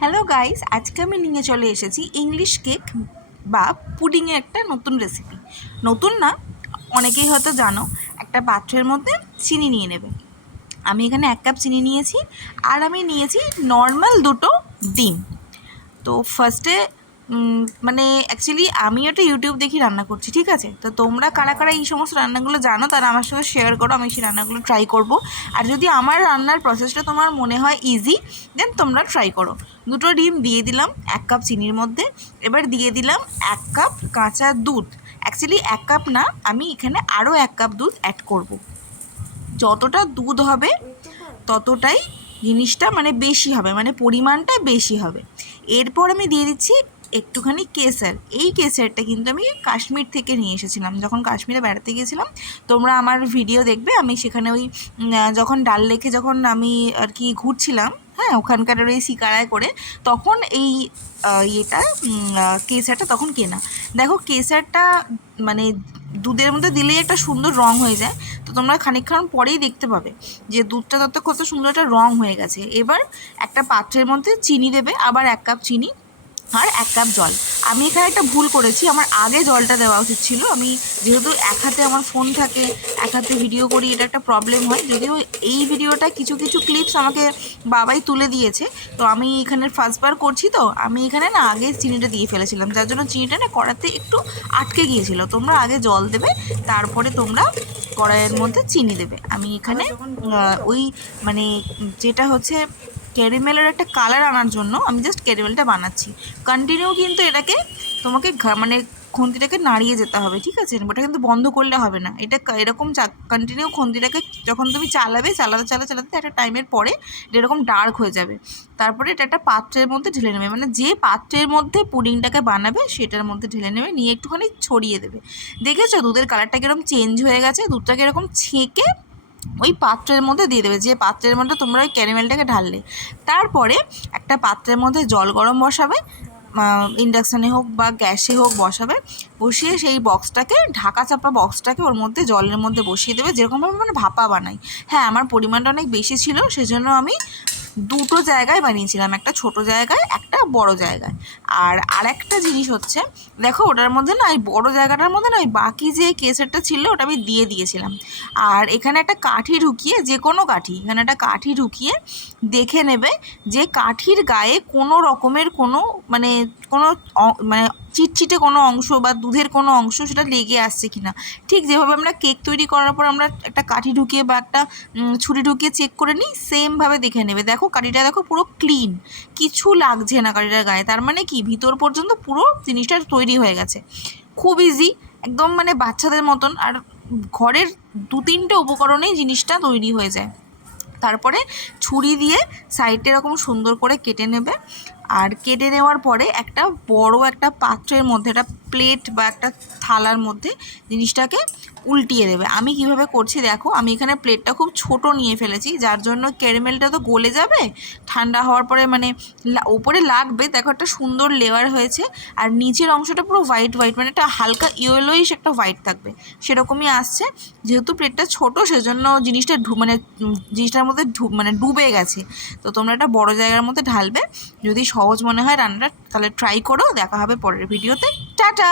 Hello guys আজকে আমি নিয়ে চলে এসেছি ইংলিশ কেক বা পুডিংয়ের একটা নতুন রেসিপি নতুন না, অনেকেই হয়তো জানো, একটা পাত্রের মধ্যে চিনি নিয়ে নেবে। আমি এখানে এক কাপ চিনি নিয়েছি আর আমি নিয়েছি নর্মাল দুটো ডিম। তো ফার্স্টে মানে অ্যাকচুয়ালি আমি ওটা ইউটিউব দেখি রান্না করছি, ঠিক আছে? তো তোমরা কারা কারা এই সমস্ত রান্নাগুলো জানো, তারা আমার সঙ্গে শেয়ার করো, আমি সেই রান্নাগুলো ট্রাই করব। আর যদি আমার রান্নার প্রসেসটা তোমার মনে হয় ইজি দেন তোমরা ট্রাই করো। দুটো ডিম দিয়ে দিলাম এক কাপ চিনির মধ্যে। এবার দিয়ে দিলাম এক কাপ কাঁচা দুধ। অ্যাকচুয়ালি এক কাপ না, আমি এখানে আরও এক কাপ দুধ অ্যাড করব। যতটা দুধ হবে, ততটাই জিনিসটা মানে বেশি হবে মানে পরিমাণটা বেশি হবে। এরপর আমি দিয়ে দিচ্ছি একটুখানি কেসার। এই কেসারটা কিন্তু আমি কাশ্মীর থেকে নিয়ে এসেছিলাম। যখন কাশ্মীরে বেড়াতে গিয়েছিলাম, তোমরা আমার ভিডিও দেখবে। আমি সেখানে ওই যখন ডাল লেকে যখন আমি আর কি ঘুরছিলাম হ্যাঁ ওখানকার ওই শিকারায় করে তখন এই ইয়েটা কেসারটা তখন কেনা। দেখো কেসারটা মানে দুধের মধ্যে দিলেই একটা সুন্দর রং হয়ে যায়। তো তোমরা খানিকক্ষণ পরেই দেখতে পাবে যে দুধটা তত কত সুন্দর একটা রং হয়ে গেছে। এবার একটা পাত্রের মধ্যে চিনি দেবে, আবার এক কাপ চিনি আর এক কাপ জল। আমি এখানে একটা ভুল করেছি আমার আগে জলটা দেওয়া উচিত ছিল। আমি যেহেতু এক হাতে আমার ফোন থাকে এক হাতে ভিডিও করি এটা একটা প্রবলেম হয়। যদিও এই ভিডিওটা কিছু কিছু ক্লিপস আমাকে বাবাই তুলে দিয়েছে। তো আমি এখানে ফার্স্টবার করছি তো আমি এখানে না আগে চিনিটা দিয়ে ফেলেছিলাম। যার জন্য চিনিটা না কড়াতে একটু আটকে গিয়েছিল। তোমরা আগে জল দেবে তারপরে তোমরা কড়াইয়ের মধ্যে চিনি দেবে। আমি এখানে ওই মানে যেটা হচ্ছে ক্যারামেলের একটা কালার আনার জন্য আমি জাস্ট ক্যারামেলটা বানাচ্ছি। কন্টিনিউ কিন্তু এটাকে তোমাকে মানে খুন্তিটাকে নাড়িয়ে যেতে হবে, ঠিক আছে? ওটা কিন্তু বন্ধ করলে হবে না। এটা এরকম কন্টিনিউ খুন্তিটাকে যখন তুমি চালাবে, চালাতে চালাতে চালাতে একটা টাইমের পরে এটা এরকম ডার্ক হয়ে যাবে। তারপরে এটা একটা পাত্রের মধ্যে ঢেলে নেবে। মানে যে পাত্রের মধ্যে পুডিংটাকে বানাবে, সেটার মধ্যে ঢেলে নেবে, নিয়ে একটুখানি ছড়িয়ে দেবে। দেখেছ? দুধের কালারটা কীরকম চেঞ্জ হয়ে গেছে? দুধটাকে এরকম ছেঁকে ওই পাত্রের মধ্যে দিয়ে দেবে, যে পাত্রের মধ্যে তোমরা ওই ক্যারামেলটাকে ঢাললে। তারপরে একটা পাত্রের মধ্যে জল গরম বসাবে ইন্ডাকশানে হোক বা গ্যাসে হোক বসাবে, বসিয়ে সেই বক্সটাকে ঢাকা চাপা বক্সটাকে ওর মধ্যে জলের মধ্যে বসিয়ে দেবে, যেরকমভাবে মানে ভাপা বানাই। হ্যাঁ আমার পরিমাণটা অনেক বেশি ছিল, সেজন্য আমি দুটো জায়গায় বানিয়েছিলাম, একটা ছোট জায়গায়, একটা বড় জায়গায়। আর আরেকটা জিনিস হচ্ছে, দেখো ওটার মধ্যে না ওই বড় জায়গাটার মধ্যে না, ওই বাকি যে কেসেরটা ছিল, ওটা আমি দিয়ে দিয়েছিলাম। আর এখানে একটা কাঠি ঢুকিয়ে, যে কোনো কাঠি, এখানে একটা কাঠি ঢুকিয়ে দেখে নেবে যে কাঠির গায়ে কোনো রকমের কোনো মানে কোনো মানে চিটচিটে কোনো অংশ বা দুধের কোনো অংশ সেটা লেগে আসছে কিনা। ঠিক যেভাবে আমরা কেক তৈরি করার পর আমরা একটা কাঠি ঢুকিয়ে বা একটা ছুরি ঢুকিয়ে চেক করে নিই সেমভাবে দেখে নেবে। দেখো কাঠিটা দেখো পুরো ক্লিন কিছু লাগছে না কাঠিটার গায়ে। তার মানে কি? ভিতর পর্যন্ত পুরো জিনিসটা তৈরি হয়ে গেছে। খুব ইজি একদম মানে বাচ্চাদের মতন। আর ঘরের দু তিনটে উপকরণেই জিনিসটা তৈরি হয়ে যায়। তারপরে ছুরি দিয়ে সাইডটা এরকম সুন্দর করে কেটে নেবে। আর কেটে নেওয়ার পরে একটা বড় একটা পাত্রের মধ্যে, একটা প্লেট বা একটা থালার মধ্যে জিনিসটাকে উল্টিয়ে দেবে। আমি কীভাবে করছি দেখো, আমি এখানে প্লেটটা খুব ছোট নিয়ে ফেলেছি, যার জন্য ক্যারামেলটা তো গলে যাবে, ঠান্ডা হওয়ার পরে মানে ওপরে লাগবে, দেখো একটা সুন্দর লেয়ার হয়েছে, আর নিচের অংশটা পুরো হোয়াইট হোয়াইট মানে একটা হালকা ইয়েলোইশ একটা হোয়াইট থাকবে, সেরকমই আসছে। যেহেতু প্লেটটা ছোট, সেজন্য জিনিসটা ঢু মানে জিনিসটার মধ্যে মানে ডুবে গেছে। তো তোমরা একটা বড় জায়গার মধ্যে ঢালবে, যদি সহজ মনে হয় রান্নাটা তাহলে ট্রাই করো দেখা হবে পরের ভিডিওতে টাটা!